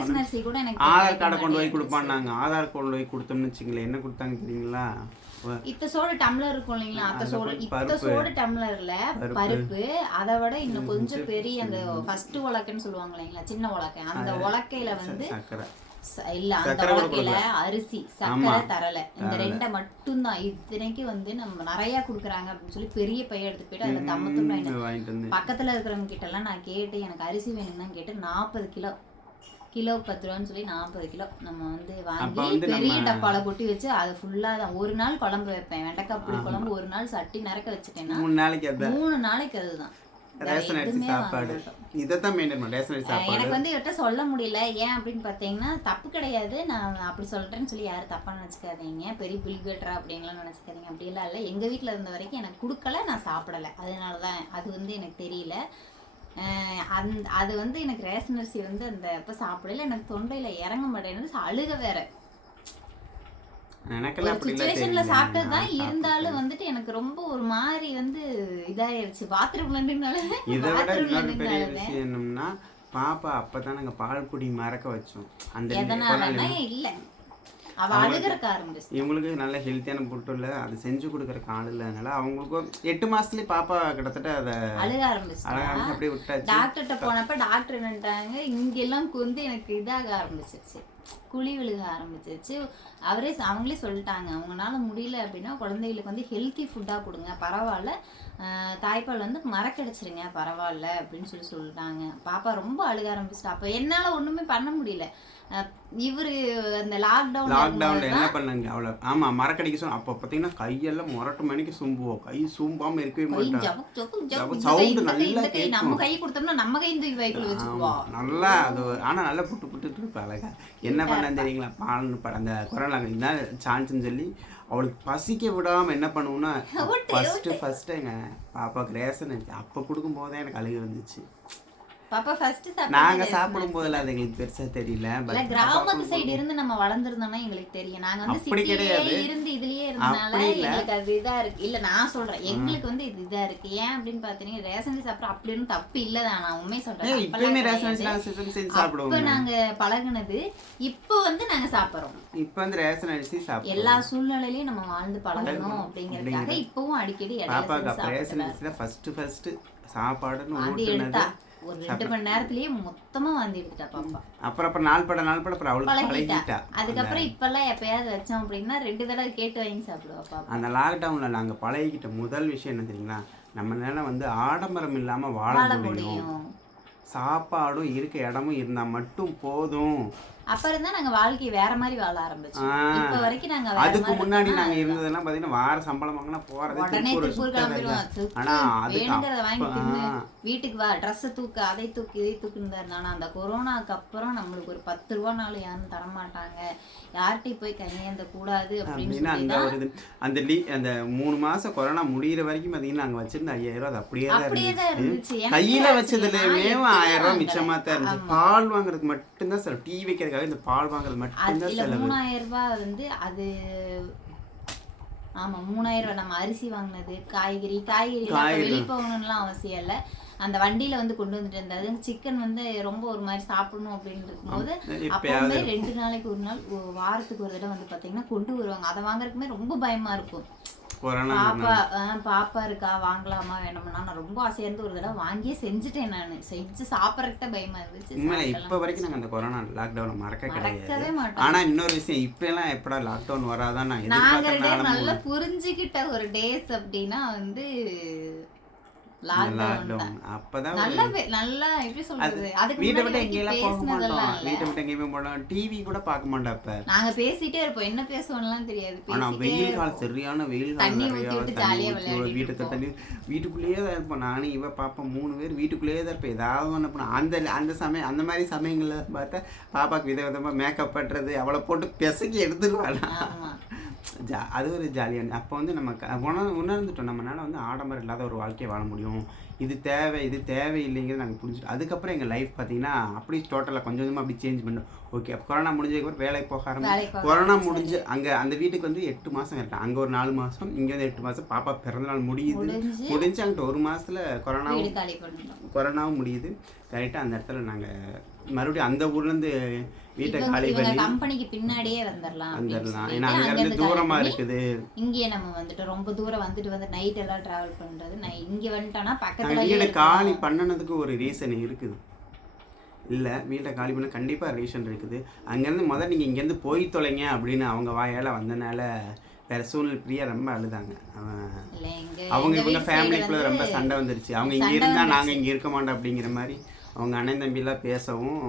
ஆதார் கார்டை கொண்டு போய் கொடுப்பான்னாங்க. ஆதார் கொண்டு போய் கொடுத்தோம்னு வச்சுங்களேன் என்ன கொடுத்தாங்க தெரியுங்களா? இத்த சோடு டம்ளர் இருக்கும் இல்லைங்களா? அத்த சோடு. இத்த. சோடு டம்ளர்ல பருப்பு. அதை விட இன்னும் கொஞ்சம் பெரிய அந்த ஃபர்ஸ்ட் உலக்கைன்னு சொல்லுவாங்க இல்லைங்களா? சின்ன உலக்கை. அந்த உலக்கையில வந்து இல்ல அந்த உலக்கையில அரிசி. சக்கரை தரல. இந்த ரெண்டை மட்டும்தான். இத்தனைக்கு வந்து நம்ம நிறைய குடுக்குறாங்க அப்படின்னு சொல்லி பெரிய பைய எடுத்து போயிட்டு அதுல தம்மத்தும் வாங்கிட்டு பக்கத்துல இருக்கிறவங்க கிட்ட எல்லாம் நான் கேட்டு எனக்கு அரிசி வேணும்னு கேட்டு நாற்பது கிலோ. கிலோ பத்து ரூபான்னு சொல்லி நாற்பது கிலோ நம்ம வந்து வாங்கி பெரிய டப்பால கொட்டி வச்சு அது ஃபுல்லா தான். ஒரு நாள் குழம்பு வைப்பேன். வெண்டைக்காய் புளி குழம்பு ஒரு நாள் சட்டி நிறக்க வச்சுட்டேன்னா மூணு நாளைக்கு மூணு நாளைக்கு அதுதான். ரேஷன் அரிசி சாப்பாடு. மாட்டோம். இதைத்தான் மெயின்டைன் பண்ண ரேஷன் அரிசி சாப்பாடு. எனக்கு வந்து இவர்கிட்ட சொல்ல முடியல. ஏன் அப்படின்னு பார்த்தீங்கன்னா தப்பு கிடையாது. நான் அப்படி சொல்றேன்னு சொல்லி யாரும் தப்பா நினச்சிக்காதீங்க. பெரிய பில்கேட்டரா அப்படின்லாம் நினச்சிக்காதீங்க. அப்படிலாம் இல்லை. எங்கள் வீட்டில் இருந்த வரைக்கும் எனக்கு கொடுக்கல நான் சாப்பிடலை. அதனால தான் அது வந்து எனக்கு தெரியல. அந்த அது வந்து எனக்கு ரேஷன் அரிசி வந்து அந்த அப்போ சாப்பிடல. எனக்கு தொண்டையில் இறங்க மாட்டேன்னு அழுக வேற. எனக்கெல்லாம் ஒரு அப்படிலாம் சுச்சுவேஷன்ல. சாப்பிட்டது தான் இருந்தாலும் வந்துட்டு எனக்கு ரொம்ப ஒரு மாதிரி வந்து இதாயிருச்சு. பாத்ரூம்ல இருந்துனால இதை விட பாத்ரூம்ல இன்னொரு பெரிய விஷயம் என்னம்னா பாப்பா அப்பதான் நாங்க பால் குடி மறக்க வச்சோம். அந்த இல்ல. இவங்களுக்கு நல்ல ஹெல்த்தியான இல்லை அது செஞ்சு கொடுக்குறக்கு ஆள் இல்லைனால அவங்களுக்கும் எட்டு மாசத்துலயே பாப்பா கிட்டத்தட்ட அதை அழுக ஆரம்பிச்சிட்டா. அழகாக அப்படியே விட்டாச்சு. டாக்டர்கிட்ட போனப்ப டாக்டர் என்னட்டாங்க இங்கெல்லாம் வந்து எனக்கு இதாக ஆரம்பிச்சிருச்சு. குழி விழுக ஆரம்பிச்சிருச்சு. அவரே அவங்களே சொல்லிட்டாங்க அவங்களால முடியல அப்படின்னா குழந்தைகளுக்கு வந்து ஹெல்த்தி ஃபுட்டாக கொடுங்க பரவாயில்ல. தாய்ப்பால் வந்து மறக்கடிச்சிருங்க பரவாயில்ல அப்படின்னு சொல்லி சொல்லிட்டாங்க. பாப்பா ரொம்ப அழுக ஆரம்பிச்சிட்டா. அப்போ என்னால் ஒன்றுமே பண்ண முடியல. இவரு அந்த லாக்டவுன் லாக்டவுன்ல என்ன பண்ணாங்க? அவ்வளோ ஆமா மரக்கடிக்க சொன்ன அப்போ பார்த்தீங்கன்னா கையெல்லாம் முரட்டு மணிக்கு சும்புவோம். கை சூம்பாம இருக்கவே கை மாட்டா. ஜபக் ஜபக் ஜபக் ஜபக் இந்த sound கை, இந்த கை, நல்லா நம்ம. கை கொடுத்தோம்னா நம்ம கை தூக்கி நல்லா அது ஆனா நல்லா புட்டு புட்டுட்டு இருப்பா அழகா. என்ன பண்ணான்னு தெரியுங்களா? பால் ப- அந்த கொரோனா என்ன சான்ஸ்னு சொல்லி அவளுக்கு பசிக்க விடாம என்ன பண்ணுவோம்னா ஃபர்ஸ்ட் ஃபர்ஸ்ட் எங்க பாப்பாக்கு ரேஷன் அப்ப கொடுக்கும் போதே எனக்கு அழுகு வந்துச்சு. பாப்பா ஃபர்ஸ்ட் நாங்க சாப்பிடும் போதெல்லாம் அது எங்களுக்கு பெருசா தெரியல இல்ல கிராமத்து சைடு இருந்து நம்ம வளர்ந்துருந்தோம்னா எங்களுக்கு தெரியும். நாங்க வந்து அப்படி சிட்டிலே கிடையாது. இருந்து இதுலயே இருந்தனால அப்படி இல்ல. எங்களுக்கு அது இதா இருக்கு. இல்ல நான் சொல்றேன். எங்களுக்கு வந்து இது இதா இருக்கு. ஏன் அப்படின்னு பாத்தீங்கன்னா ரேஷன் அரிசி சாப்பிட அப்படின்னு தப்பு இல்லதான் நான் உண்மை சொல்றேன். இப்பயுமே ரேஷன். அரிசி நாங்க செஞ்சு செஞ்சு சாப்பிடுவோம் நாங்க பழகுனது இப்போ வந்து நாங்க சாப்பிடுறோம். இப்ப வந்து ரேஷன் அரிசி சாப்பிடுவோம். எல்லா சூழ்நிலையிலயும் நம்ம வாழ்ந்து பழகணும் அப்படிங்கறதுக்காக இப்பவும் அடிக்கடி பாப்பாக்கு ரேஷன் சாப்பிடுறேன் அரிசியில ஃபர்ஸ்ட் ஃபர்ஸ்ட் சாப்பாடுன்னு ஊட்டுனது. ஒரு ரெண்டு மணி நேரத்திலேயே மொத்தமா வாந்தி எடுத்துட்டா பாப்பா அப்புறம் அப்புறம் நாள் பட நாள் பட அப்புறம் அவளுக்கு பழகிட்டா. அதுக்கப்புறம் இப்பெல்லாம் எப்பயாவது வச்சோம் அப்படின்னா ரெண்டு தடவை கேட்டு வாங்கி சாப்பிடுவா பாப்பா. அந்த லாக்டவுன்ல நாங்க பழகிக்கிட்ட முதல் விஷயம் என்ன தெரியுங்களா? நம்மளால வந்து ஆடம்பரம் இல்லாம வாழ முடியும். சாப்பாடும் இருக்க இடமும் இருந்தா மட்டும் போதும். அப்ப இருந்தா நாங்க வாழ்க்கையை வேற மாதிரி வாழ ஆரம்பிச்சோம். இப்ப வரைக்கும் நாங்க அதுக்கு முன்னாடி நாங்க இருந்ததெல்லாம் பாத்தீங்கன்னா வார சம்பளம் வாங்கினா போறது உடனே திருப்பூர். கிளம்பிடுவோம் ஆனா வேணுங்கிறத வாங்கி. வீட்டுக்கு வா ட்ரெஸ் தூக்கு அதை தூக்கு இதை தூக்குன்னு தான் இருந்தா. ஆனா அந்த கொரோனாக்கு அப்புறம் நம்மளுக்கு ஒரு பத்து ரூபானாலும் யாரும் தர மாட்டாங்க யார்கிட்டயும் போய் கையேந்த கூடாது அப்படின்னு அந்த தான் அந்த லீ அந்த மூணு மாசம் கொரோனா முடியிற வரைக்கும் பாத்தீங்கன்னா நாங்க வச்சிருந்த ஐயாயிரம் ரூபாய் அது அப்படியே தான் அப்படியே தான் இருந்துச்சு கையில. வச்சதுலயுமே ஆயிரம் ரூபாய். மிச்சமா தான் இருந்துச்சு. பால் வாங்குறதுக்கு மட்டும்தான் செலவு டீ வைக்கிறதுக்காக இந்த பால் வாங்குறது மட்டும்தான் செலவு. மூணாயிரம் ரூபாய் வந்து அது ஆமா மூணாயிரம் ரூபாய் நம்ம அரிசி வாங்கினது காய்கறி காய்கறி. வெளிய போகணும்லாம் அவசியம் இல்ல. அந்த வண்டியில வந்து கொண்டு வந்துட்டு இருந்தாரு. சிக்கன் வந்து ரொம்ப ஒரு மாதிரி சாப்பிடணும் அப்படின்னு இருக்கும்போது அப்பவுமே ரெண்டு நாளைக்கு ஒரு நாள் வாரத்துக்கு ஒரு தடவை வந்து பாத்தீங்கன்னா கொண்டு வருவாங்க. அதை வாங்குறதுக்குமே ரொம்ப பயமா இருக்கும். கொரோனா பாப்பா பாப்பா இருக்கா வாங்கலாமா வேணும்னா நான் ரொம்ப ஆசையா இருந்து ஒரு தடவை வாங்கியே செஞ்சுட்டேன் நான். செஞ்சு சாப்பிட்றதுக்கு தான் பயமா இருந்துச்சு உண்மையில. இப்ப வரைக்கும் நாங்க அந்த கொரோனா லாக்டவுனை மறக்க கிடையாது. ஆனா இன்னொரு விஷயம் இப்ப எல்லாம் எப்படா லாக்டவுன் வராதான் நான் நாங்க நல்லா புரிஞ்சுக்கிட்ட ஒரு டேஸ் அப்படின்னா வந்து லாக்டவுன் அப்பதான் நல்லா பே- நல்லா எப்படி சொல்றது? அதுக்கு வீட்டை விட்டு எங்கேயெல்லாம் போக மாட்டோம். வீட்டை விட்டு எங்கேயுமே போனோம் டிவி கூட பார்க்க மாட்டோம் அப்ப. நாங்க பேசிட்டே இருப்போம். என்ன பேசுவோம்லாம் தெரியாது. ஆனா பேசிட்டே வெயில். காலம் சரியான வெயில் காலம் விட்டு தண்ணி வீட்டுக்குள்ளேயே தான் இருப்போம். நானும் இவ பாப்பா மூணு பேர் வீட்டுக்குள்ளேயே தான் இருப்போம். ஏதாவது ஒன்று பண்ண அந்த அந்த சமயம் அந்த மாதிரி சமயங்கள்ல பார்த்தா பாப்பாக்கு வித விதமா மேக்கப் பண்றது அவளை போட்டு பிசக்கி எடுத்துருவாள்? ஜா அது ஒரு ஜாலியான அப்போ வந்து நம்ம உணர் உணர்ந்துட்டோம். நம்மளால வந்து ஆடம்பரம் இல்லாத ஒரு வாழ்க்கையை வாழ முடியும். இது தேவை இது தேவையில்லைங்கிறது நாங்கள் புரிஞ்சுட்டோம். அதுக்கப்புறம் எங்கள் லைஃப் பார்த்தீங்கன்னா அப்படி டோட்டலாக கொஞ்சம் கொஞ்சமாக அப்படி சேஞ்ச் பண்ணோம். ஓகே அப்போ கொரோனா முடிஞ்சதுக்கப்புறம் வேலைக்கு போக ஆரம்பிச்சு கொரோனா முடிஞ்சு அங்கே அந்த வீட்டுக்கு வந்து எட்டு மாதம் இருக்கேன் அங்கே ஒரு நாலு மாதம் இங்கே வந்து எட்டு மாதம் பாப்பா பிறந்த நாள் முடியுது. முடிஞ்சு அங்கிட்ட ஒரு மாதத்துல கொரோனாவும் கொரோனாவும் முடியுது. கரெக்டாக அந்த இடத்துல நாங்கள் மறுபடியும் அந்த ஊர்லேருந்து வீட்டை காலி பண்ணி கம்பெனிக்கு பின்னாடியே வந்துடலாம் வந்துடலாம் ஏன்னா காலி தூரமாக பண்ணி இருக்குது. இங்கேயே நம்ம வந்துட்டு ரொம்ப தூரம் வந்துட்டு வந்து நைட் எல்லாம் டிராவல் பண்றது நான் இங்க வந்துட்டோம்னா பக்கத்துல வீடை காலி பண்ணினதுக்கு ஒரு ரீசன் இருக்குது. இல்லை வீட்டை காலி பண்ண கண்டிப்பாக ரீசன் இருக்குது. அங்கேருந்து முதல் நீங்கள் இங்கேருந்து போய் தொலைங்க அப்படின்னு அவங்க வாயால் வந்தனால வேற சூழ்நிலை பிரியா ரொம்ப அழுதாங்க. அவங்க இவங்க வீட்டு ஃபேமிலிக்குள்ள ரொம்ப சண்டை வந்துருச்சு. அவங்க இங்கே இருந்தால். நாங்கள் இங்கே இருக்க மாட்டோம் அப்படிங்கிற மாதிரி அவங்க அண்ணன் தம்பிலாம் பேசவும்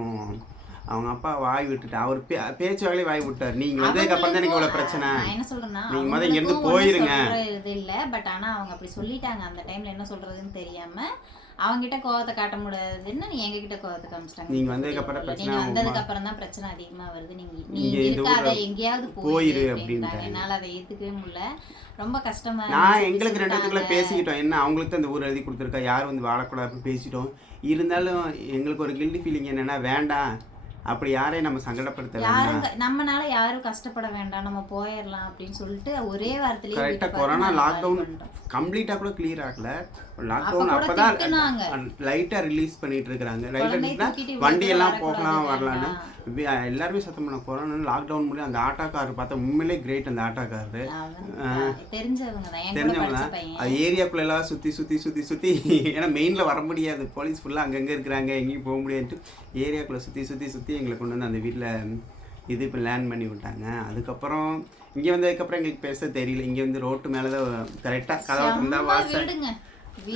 அவங்க அப்பா வாய் விட்டுட்டு அவர் பேச்சு வேலையை வாய் விட்டார். நீங்கள் வந்ததுக்கு அப்புறம் தான் எனக்கு இவ்வளோ பிரச்சனை? என்ன சொல்றேன்னா நீங்க முத இங்க இருந்து அவங்களுக்கும் ஒண்ணும் போயிருங்க. இது இல்ல. பட் ஆனா அவங்க அப்படி சொல்லிட்டாங்க. அந்த டைம்ல என்ன சொல்றதுன்னு தெரியாம அவங்க கிட்ட கோவத்தை காட்ட முடியாதுன்னு நீ எங்க கிட்ட கோவத்தை காமிச்சிட்டாங்க. நீங்க வந்ததுக்கு அப்புறம் நீங்க பிரச்சனை வந்ததுக்கு அப்புறம் தான் பிரச்சனை அதிகமா வருது. நீங்க நீ இங்க இங்க இந்த இருக்காத எங்கேயாவது போயிரு அப்படின்றாங்க. என்னால அதை ஏத்துக்கவே முடியல. ரொம்ப கஷ்டமா நான் எங்களுக்கு ரெண்டு சொல்லிட்டாங்க. பேசிக்கிட்டோம். என்ன அவங்களுக்கு தான் இந்த ஊர் எழுதி கொடுத்துருக்கா? யாரும் வந்து வாழக்கூடாது பேசிட்டோம். இருந்தாலும் எங்களுக்கு ஒரு கில்டி ஃபீலிங் என்னன்னா வேண்டாம். அப்படி யாரையும் நம்ம சங்கடப்படுத்த யாரும் க- நம்மனால யாரும் கஷ்டப்பட வேண்டாம். நம்ம போயிடலாம் அப்படின்னு சொல்லிட்டு ஒரே வாரத்திலேயே கரெக்டாக கொரோனா லாக்டவுன். கம்ப்ளீட்டாக கூட கிளியர் ஆகல. அப்ப லாக்டவுன் கூட அப்பதான் திட்டுனாங்க. லைட்டாக ரிலீஸ் பண்ணிட்டு இருக்காங்க குழந்தைய லைட்டாக தூக்கிட்டு இவ்வளவு வண்டி எல்லாம் தூரம் போகலாம் வரக்கூடாது வரலான்னு. வி- எல்லாருமே சத்தம் பண்ண கொரோனா லாக்டவுன் முடியும் அந்த ஆட்டோக்காரர் பார்த்தா உண்மையிலே கிரேட் அந்த ஆட்டோக்காரரு தெரிஞ்சவங்க தான். என் கூட தெரிஞ்சவங்க படிச்ச தான். பையன். அது ஏரியாக்குள்ள எல்லாம் சுற்றி சுற்றி சுற்றி சுற்றி ஏன்னா மெயினில் வர முடியாது. போலீஸ் ஃபுல்லாக அங்கங்கே இருக்கிறாங்க. எங்கேயும் போக முடியாதுன்ட்டு ஏரியாக்குள்ளே சுற்றி சுற்றி சுற்றி எங்களை கொண்டு வந்து அந்த வீட்டில் இது இப்போ லேண்ட் பண்ணி விட்டாங்க. அதுக்கப்புறம் இங்கே வந்ததுக்கப்புறம் எங்களுக்கு பேச தெரியல. இங்கே வந்து ரோட்டு மேலே தான் கரெக்டாக கதவை செம்ம வாசல்.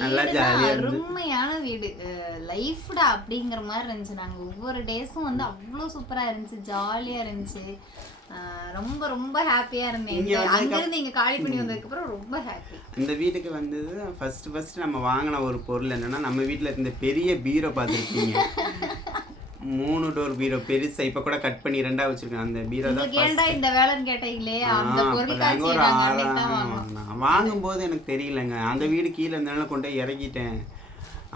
நல்லா வீடுனா ஜாலியா இருந்தது. அருமையான வீடு. லைஃப்டா அப்படிங்கிற மாதிரி இருந்துச்சு நாங்க. ஒவ்வொரு டேஸும் வந்து அவ்வளோ சூப்பரா இருந்துச்சு ஜாலியா இருந்துச்சு. ரொம்ப ரொம்ப ஹாப்பியா இருந்தேன். அங்கிருந்து இங்க காலி பண்ணி வந்ததுக்கு அப்புறம் ரொம்ப ஹாப்பி இந்த வீட்டுக்கு வந்தது ஃபர்ஸ்ட் ஃபர்ஸ்ட் நம்ம வாங்கின ஒரு பொருள் என்னன்னா நம்ம வீட்டில் இருந்த பெரிய பீரோ பார்த்துருக்கீங்க மூணு டோர் பீரோ பெருசா இப்போ கூட கட் பண்ணி ரெண்டா வச்சிருக்கேன். அந்த பீரோ தான் ஏன்டா இந்த வேலைன்னு கேட்டீங்களே? அந்த பொருள் வாங்கும்போது எனக்கு தெரியலங்க. அந்த வீடு கீழே இருந்தனால கொண்டு போய் இறக்கிட்டேன்.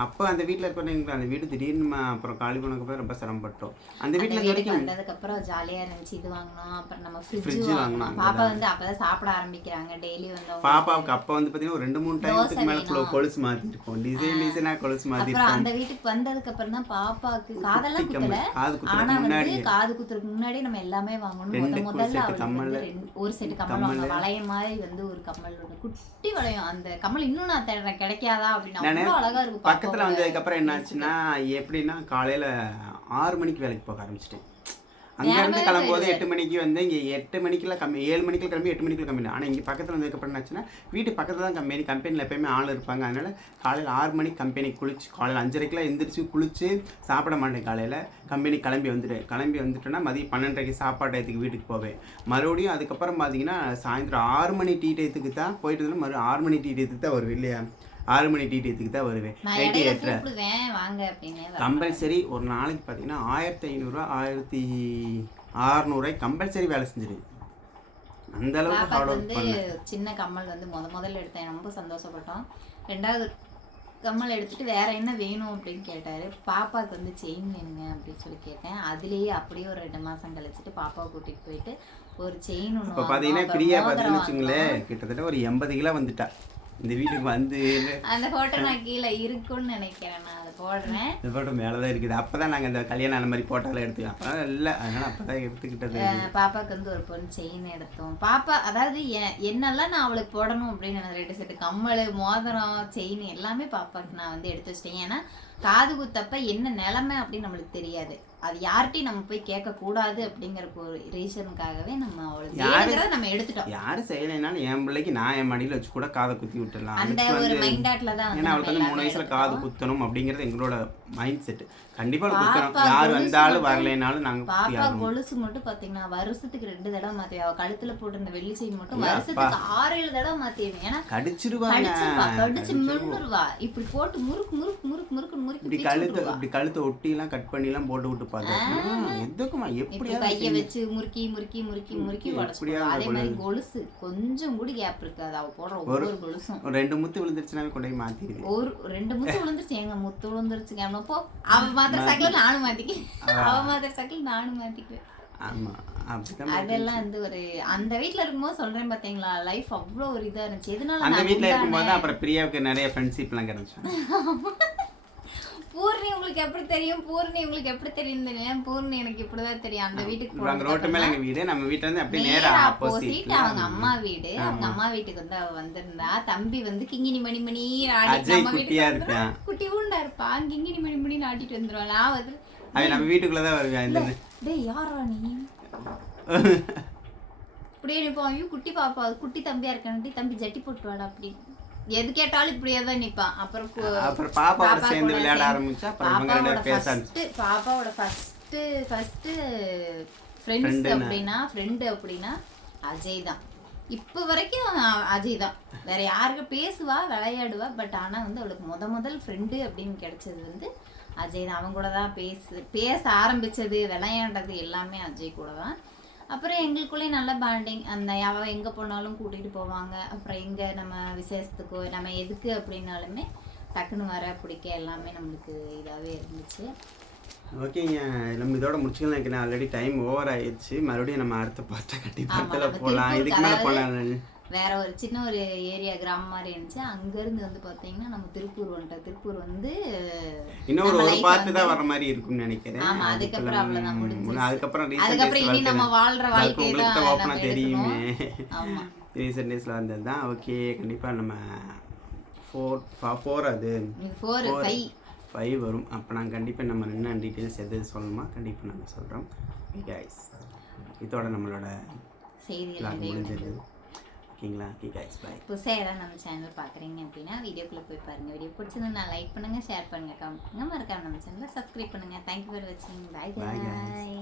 அப்போ அந்த வீட்டில் இருக்கிறவங்க அந்த வீடு திடீர்னு அப்புறம் காலி பண்ணக்கப்புறம் ரொம்ப சிரமப்பட்டோம். அந்த வீட்டில் வரைக்கும் வந்ததுக்கு அப்புறம் ஜாலியா இருந்துச்சு. இது வாங்கினோம் அப்புறம் நம்ம ஃப்ரிட்ஜ் வாங்கினோம், பாப்பா வந்து அப்பதான் சாப்பிட ஆரம்பிக்கிறாங்க. டெய்லி வந்து பாப்பாவுக்கு அப்போ வந்து பார்த்தீங்கன்னா ஒரு ரெண்டு மூணு டைமுக்கு மேலே. கொலுசு மாற்றிருக்கோம் டிசைன் டிசைனாக கொலுசு மாற்றிருக்கோம் அந்த வீட்டுக்கு வந்ததுக்கு அப்புறம் தான் பாப்பாக்கு காதெல்லாம் குத்தல. காது ஆனா குத்துறதுக்கு வந்து முன்னாடி காது குத்துறதுக்கு முன்னாடி நம்ம எல்லாமே வாங்கணும். முதல்ல அவளுக்கு ஒரு செட் கம்மல். வாங்கணும். வளைய மாதிரி வந்து ஒரு கம்மல் ஒன்று குட்டி வளையம். அந்த கம்மல் இன்னும் நான் தேடுறேன் கிடைக்காதா அப்படின்னு அவ்வளோ அழகா இருக்கு பக்கத்தில் வந்ததுக்கப்புறம் என்னாச்சுன்னா எப்படின்னா காலையில் ஆறு மணிக்கு வேலைக்கு போக ஆரம்பிச்சிட்டேன். அங்கேருந்து போயிடுது. எட்டு மணிக்கு வந்து இங்கே எட்டு மணிக்கெல்லாம் கம்மி ஏழு மணிக்கு கிளம்பி எட்டு மணிக்கு கம்மி ஆனால் இங்கே பக்கத்தில் வந்ததுக்கப்புறம் என்னாச்சுன்னா வீட்டு பக்கத்தில் தான் கம்பெனி கம்பெனியில் எப்பயுமே ஆள் இருப்பாங்க. அதனால காலையில் ஆறு மணிக்கு கம்பெனி குளிச்சு காலையில் அஞ்சரைக்கெல்லாம் எந்திரிச்சு குளிச்சு சாப்பிட மாட்டேன் காலையில். கம்பெனி கிளம்பி வந்துடுவேன் கிளம்பி வந்துட்டேன்னா மதியம் பன்னெண்டரைக்கு சாப்பாடு டயத்துக்கு வீட்டுக்கு போவேன். மறுபடியும் அதுக்கப்புறம் பார்த்தீங்கன்னா சாயந்தரம் ஆறு மணி டீ டயத்துக்கு தான் போயிட்டு இருந்தாலும் மறுபடியும் ஆறு மணி டீ டயத்துக்கு தான் வருவேன் இல்லையா? ஆறு மணி டீ டயத்துக்கு தான் வருவேன். நைட்டு எட்டரை. கம்பல்சரி ஒரு நாளைக்கு பார்த்தீங்கன்னா ஆயிரத்தி ஐநூறுரூவா ஆயிரத்தி அறநூறுவாய் கம்பல்சரி வேலை செஞ்சிருவேன் அந்த அளவுக்கு ஹார்ட் ஒர்க் பண்ணேன் சின்ன கம்மல் வந்து முத முதல்ல எடுத்தேன். ரொம்ப சந்தோஷப்பட்டோம். ரெண்டாவது கம்மல் எடுத்துட்டு வேற என்ன வேணும் அப்படின்னு கேட்டாரு. பாப்பாக்கு வந்து செயின் வேணுங்க அப்படின்னு சொல்லி கேட்டேன். அதுலயே அப்படியே ஒரு ரெண்டு மாசம் கழிச்சிட்டு பாப்பாவை கூட்டிட்டு போயிட்டு ஒரு செயின் ஒன்று இப்போ பார்த்தீங்கன்னா பிரியா பார்த்தீங்கன்னு வச்சுங்களேன் கிட்டத்தட்ட ஒரு எண்பது கிலோ வந்துட்டா. இந்த வீட்டுக்கு வந்து அந்த போட்டோ நான் கீழே இருக்கும்னு நினைக்கிறேன். நான் அதை போடுறேன். இந்த ஃபோட்டோ மேலே தான் இருக்குது. அப்போ தான் நாங்கள் இந்த கல்யாணம் அந்த மாதிரி ஃபோட்டோலாம் எடுத்துக்கோம் அப்போ இல்லை அதனால் அப்போ தான் எடுத்துக்கிட்டது. அஹ் பாப்பாக்கு வந்து ஒரு பொண்ணு செயின் எடுத்தோம். பாப்பா அதாவது என்னெல்லாம் நான் அவளுக்கு போடணும் அப்படின்னு எனக்கு ரெண்டு செட்டு கம்மல் மோதிரம் செயின் எல்லாமே பாப்பாக்கு நான் வந்து எடுத்து வச்சிட்டேன். ஏன்னா காது குத்தப்ப என்ன நிலைமை அப்படின்னு நம்மளுக்கு தெரியாது. அது யார்கிட்டயும் நம்ம போய் கேட்க கூடாது அப்படிங்கிற ஒரு ரீசனுக்காகவே நம்ம வேணுங்கிறத நம்ம எடுத்துட்டோம் யாரும் செய்யலைனாலும் என் பிள்ளைக்கு நான் என் மடியில் வச்சு கூட காதை குத்தி விட்டுடலாம் அந்த ஒரு மைண்ட் தான் ஏன்னா அவளுக்கு வந்து மூணு வயசுல காது. குத்தணும் அப்படிங்கிறது எங்களோட மைண்ட் செட் கண்டிப்பாக கொடுக்குறோம் யார் கொலுசு வந்தாலும் மட்டும் வரலைனாலும் பாப்பா நாங்கள் கொலுசு மட்டும் பாத்தீங்கன்னா வருஷத்துக்கு ரெண்டு தடவை மாத்தி அவ கழுத்துல போட்டிருந்த வெள்ளி செயின் மட்டும் வருஷத்துக்கு ஆறு ஏழு தடவை மாத்திடுவேன் ஏன்னா கடிச்சிருவாங்க. கடிச்சிருவா கடிச்சு. மென்னுருவா. இப்படி போட்டு முறுக்கு முறுக்கு முறுக்கு முறுக்கு முறுக்கு இப்படி கழுத்தை. இப்படி கழுத்தை ஒட்டிலாம் கட் பண்ணிலாம் போட்டு விட்டு பார்த்தேன் எதுக்குமா? எப்படியா கைய வச்சு முறுக்கி முறுக்கி முறுக்கி முறுக்கி உடச்சு. அதே மாதிரி கொலுசு. கொஞ்சம் கூட கேப் இருக்காது. அவ போடுற ஒவ்வொரு கொலுசும். ரெண்டு முத்து விழுந்துருச்சுனாவே கொண்டு போய் மாற்றிடுது ஒரு ரெண்டு முத்து விழுந்துருச்சு. எங்க முத்து விழுந்துருச்சுங்க அப்போ அவ மாத்திர சக்கில் நானும் மாத்திக்குவேன். அவ மாத்திர சக்கில் நானும் மாத்திக்குவேன். அதெல்லாம் வந்து ஒரு அந்த வீட்ல இருக்கும்போது சொல்றேன் பாத்தீங்களா லைஃப் அவ்வளோ ஒரு இதா இருந்துச்சு எதனால அந்த நான் வீட்டில் இருக்கும்போது? அப்புறம் பிரியாவுக்கு நிறைய ஃப்ரெண்ட்ஷிப்லாம் கிடைச்சோம். பூர்ணி உங்களுக்கு எப்படி தெரியும்? பூர்ணி உங்களுக்கு எப்படி தெரியும் தெரியும்? பூர்ணி எனக்கு இப்படிதான் தெரியும். அந்த வீட்டுக்கு அங்கே ரோட்டு மேலே எங்கள் வீடு நம்ம வீட்டில் இருந்து அப்படியே நேரா ஆப்போசிட் அவங்க அம்மா வீடு. அவங்க அம்மா வீட்டுக்கு வந்து அவ வந்திருந்தா. தம்பி வந்து கிங்கினி மணி மணி நம்ம வீட்டுக்கு. குட்டி கிங்கினி மணி மணி ஆட்டிட்டு வந்துருவான். நான் வந்து அவன் நம்ம வீட்டுக்குள்ளே தான் வருவேன் இந்த டேய் யாரா நீ? இப்படியே நிப்பான் ஐயோ குட்டி பாப்பா குட்டி தம்பியா இருக்கான்டி தம்பி ஜட்டி போட்டு வாடா அப்படி. எது கேட்டாலும் இப்படியே தான் நிப்பான். அப்புறம் அப்புறம் பாப்பாவோட பாப்பா சேர்ந்து விளையாட ஆரம்பிச்சா அப்புறம் இவங்க ரெண்டு பாப்பாவோட பேரும் பேச ஆரம்பிச்சு. ஃபர்ஸ்ட் பாப்பாவோட ஃபர்ஸ்ட் ஃபர்ஸ்ட் ஃப்ரெண்ட்ஸ்? அப்படின்னா ஃப்ரெண்டு அப்படின்னா அஜய் தான். இப்போ வரைக்கும் அஜய் தான் வேற யாருக்கு பேசுவா விளையாடுவா பட் ஆனால் வந்து அவளுக்கு முத முதல் ஃப்ரெண்டு அப்படின்னு கிடைச்சது வந்து அஜய் தான் அவங்க கூட தான் பேசு பேச ஆரம்பிச்சது விளையாண்டது எல்லாமே அஜய் கூட தான். அப்புறம் எங்களுக்குள்ளேயும் நல்ல பாண்டிங் அந்த அவ எங்கே போனாலும் கூட்டிகிட்டு போவாங்க. அப்புறம் எங்கே நம்ம விசேஷத்துக்கோ நம்ம எதுக்கு அப்படின்னாலுமே டக்குன்னு வர பிடிக்க எல்லாமே நம்மளுக்கு இதாகவே இருந்துச்சு. ஓகேங்க நம்ம இதோட முடிச்சுக்கலாம். நினைக்கிறேன் ஆல்ரெடி டைம் ஓவர் ஆயிடுச்சு. மறுபடியும் நம்ம அடுத்த பார்த்த கட்டி படத்தில் போகலாம் இதுக்கு மேலே போகலாம் வேற ஒரு சின்ன ஒரு ஏரியா கிராமம் மாதிரி இருந்துச்சு. அங்கேருந்து வந்து பார்த்தீங்கன்னா நம்ம திருப்பூர் வந்துட்டோம். திருப்பூர் வந்து இன்னொரு நம்ம ஒரு life பார்த்து தான் வர மாதிரி இருக்கும்னு நினைக்கிறேன். ஆமா, அதுக்கப்புறம் அவ்வளவுதான் அதுக்குள்ள, முடிஞ்சிருச்சு. ம், அதுக்கப்புறம் அதுக்கப்புறம் இனி நம்ம வாழ்ற வாழ்க்கை தான் ஓப்பனாக தெரியுமே. ஆமா. ரீசெண்ட் டேஸில் வந்தது தான் ஓகே கண்டிப்பாக நம்ம ஃபோர் ஃபோர் அது. ஃபோர். ஃபைவ் ஃபைவ் வரும். அப்போ நாங்கள் கண்டிப்பாக நம்ம என்ன டீட்டெயில்ஸ் எது சொல்லணுமா கண்டிப்பாக நாங்கள் சொல்கிறோம் கைஸ் இதோட நம்மளோட செய்திகள் முடிஞ்சிருது ஓகேங்களா ஓகே கைஸ் பாய் புதுசாக யாராவது நம்ம சேனல் பார்க்குறீங்க அப்படின்னா வீடியோக்குள்ளே போய் பாருங்கள் வீடியோ பிடிச்சிருந்தா லைக் பண்ணுங்கள் ஷேர் பண்ணுங்கள் கமெண்ட் பண்ணுங்கள் மறக்காம நம்ம சேனலை சப்ஸ்கிரைப் பண்ணுங்கள் தேங்க்யூ ஃபார் வாட்சிங் பாய். பாய்